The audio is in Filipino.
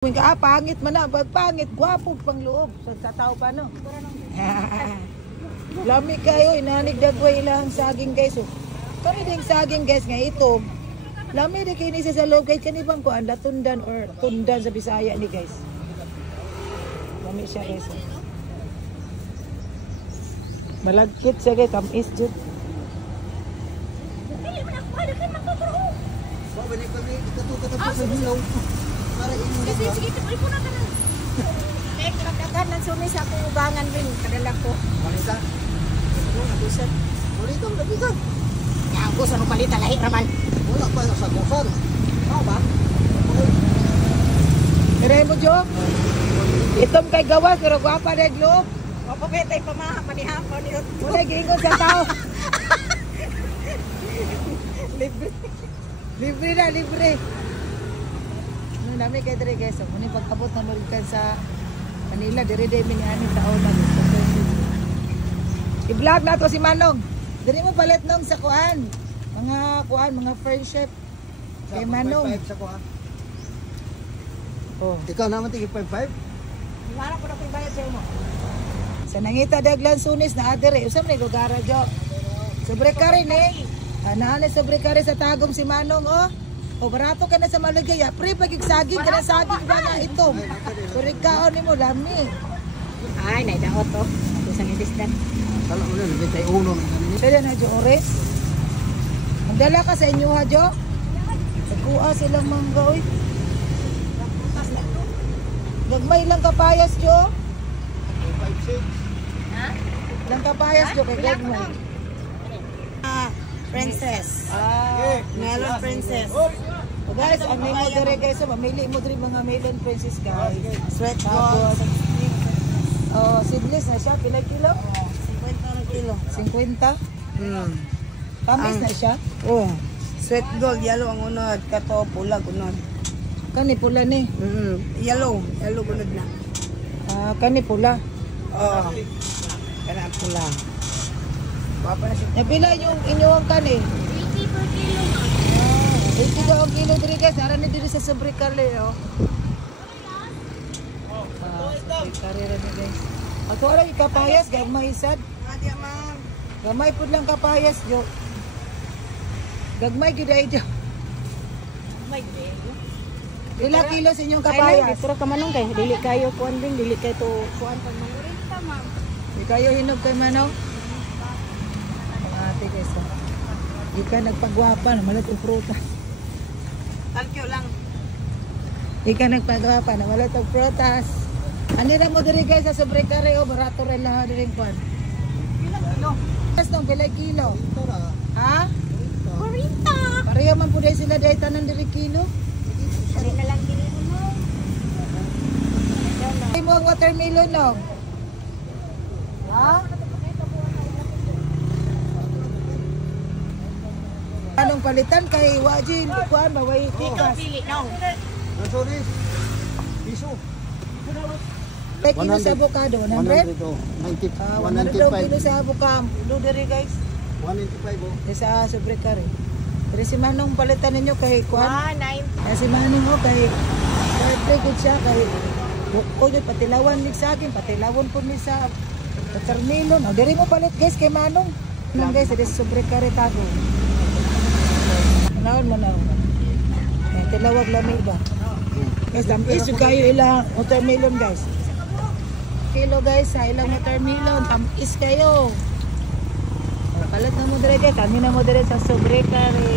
Pangit man na, pangit, gwapo pang loob. Sa tao pa no. Lami kayo, inanig dagway ilang saging guys. Oh. Kami ding saging guys nga ito. Lami di kini sa loob kahit kanibang ko anda tundan or tundan sa Bisaya ni guys. Lami siya guys. Oh. Malagkit siya guys, tamis jud. Sige, tuloy po na ka na. Kaya kinagdagan ng sumis ako ubangan rin. Kadala ko. Malita? Nagusan. Malita, malita. Kaya ako sa nupalita lahi raman. Wala pa sa gusan. Oo ba? Miray mo Jo? Itom kay gawas pero gwapa na glob. Mapapetay pamaha panihapon yun. Muna gingon sa tao. Libre. Libre na, libre. Nami kay dire guys, muni pag-abot na murikan sa Manila, dire miniani sa Ola. I-vlog na to si Manong. Dire mo palit nung sa kuan. Mga friendship kay Manong. 5 sa kuha. Oh. Ikaw naman tigi 5-5? Iwala ko na kung bayad sa'yo mo. Sa nangita daglan sunis na adire, usam ni lugara jo. Sobre ka rin eh. Anaan sobre ka rin sa tagom si Manong oh. O barato ka na sa Malagaya, pre pagigsaging ka na saging ba nga ito. Pero ikaw ni mo lami. Ay, naidaot to. Ito sa ngitisdan. Kala mo na, nabitay uno. Pwede na Jo Ores. Magdala ka sa inyo ha Jo. Nagkuha silang mangga oy. Gagmay lang kapayas Jo. 5-6. Ha? Lang kapayas Jo kay gagmay. Princess. Melon princess. So guys, ang name mo dire guys, so mamili mo dire mga melon princess guys. Sweat Tapos, oh, seedless na siya, pila kilo? 50 na kilo. 50? Tamis na siya? Oh. Sweet gold, yellow ang unod. Kato, pula unod. Kani pula ni. Yellow. Yellow unod na. Kani pula. Oo. Kana pula. Papa na siya. Napila yung inyong kani? 80 per kilo. 80 daw ang kilo dire guys, ara ni dire sa sobre kale oh. Sobre kale ra ni guys. Ako ra ikapayas gagmay sad. Adya ma'am. Gamay pud lang kapayas Jo. Gagmay gid ay Jo. May day. Pila kilo sa inyong Kapayas. kapayas? Dito ka manong kay dili kayo kuan din, dili kay to kuan pag mangurita ma'am. Di kayo hinog kay Manong? Ate guys. Di ka nagpagwapa na malat og prutas. Talkyo lang. Di ka nagpagwapa na malat og prutas. Ani ra mo diri guys sa sobre kare o barato ra lang diri kon. Ilang kilo? Kas nung pila kilo? Ha? 40. Pareho man pud sila dai tanan diri kilo. Sari na lang kilo mo. Ay mo ang watermelon no. Ha? Anong palitan kay wajin kuan ba way Ikaw tikas. pili no. Sorry. Piso. Kay kilo sa avocado 100. 100 oh. 90. 100 daw kilo 195. sa avocado. Lo diri guys. 195 oh. Sa sobre kare. Pero si Manong palitan ninyo kay kuan. 190. Kasi Manong ho kay birthday gud siya kay ko jud patilawan ni sa akin, patilawan po ni sa watermelon. O diri mo palit guys kay Manong. Lang guys, diri sobre kare tago. Naon mo na. May tilawag lami ba? Guys, tamis yung kayo ilang watermelon guys. Kilo guys, sa ilang watermelon, tamis kayo. Palit na mo dire guys, kami na mo dire sa sobre kare.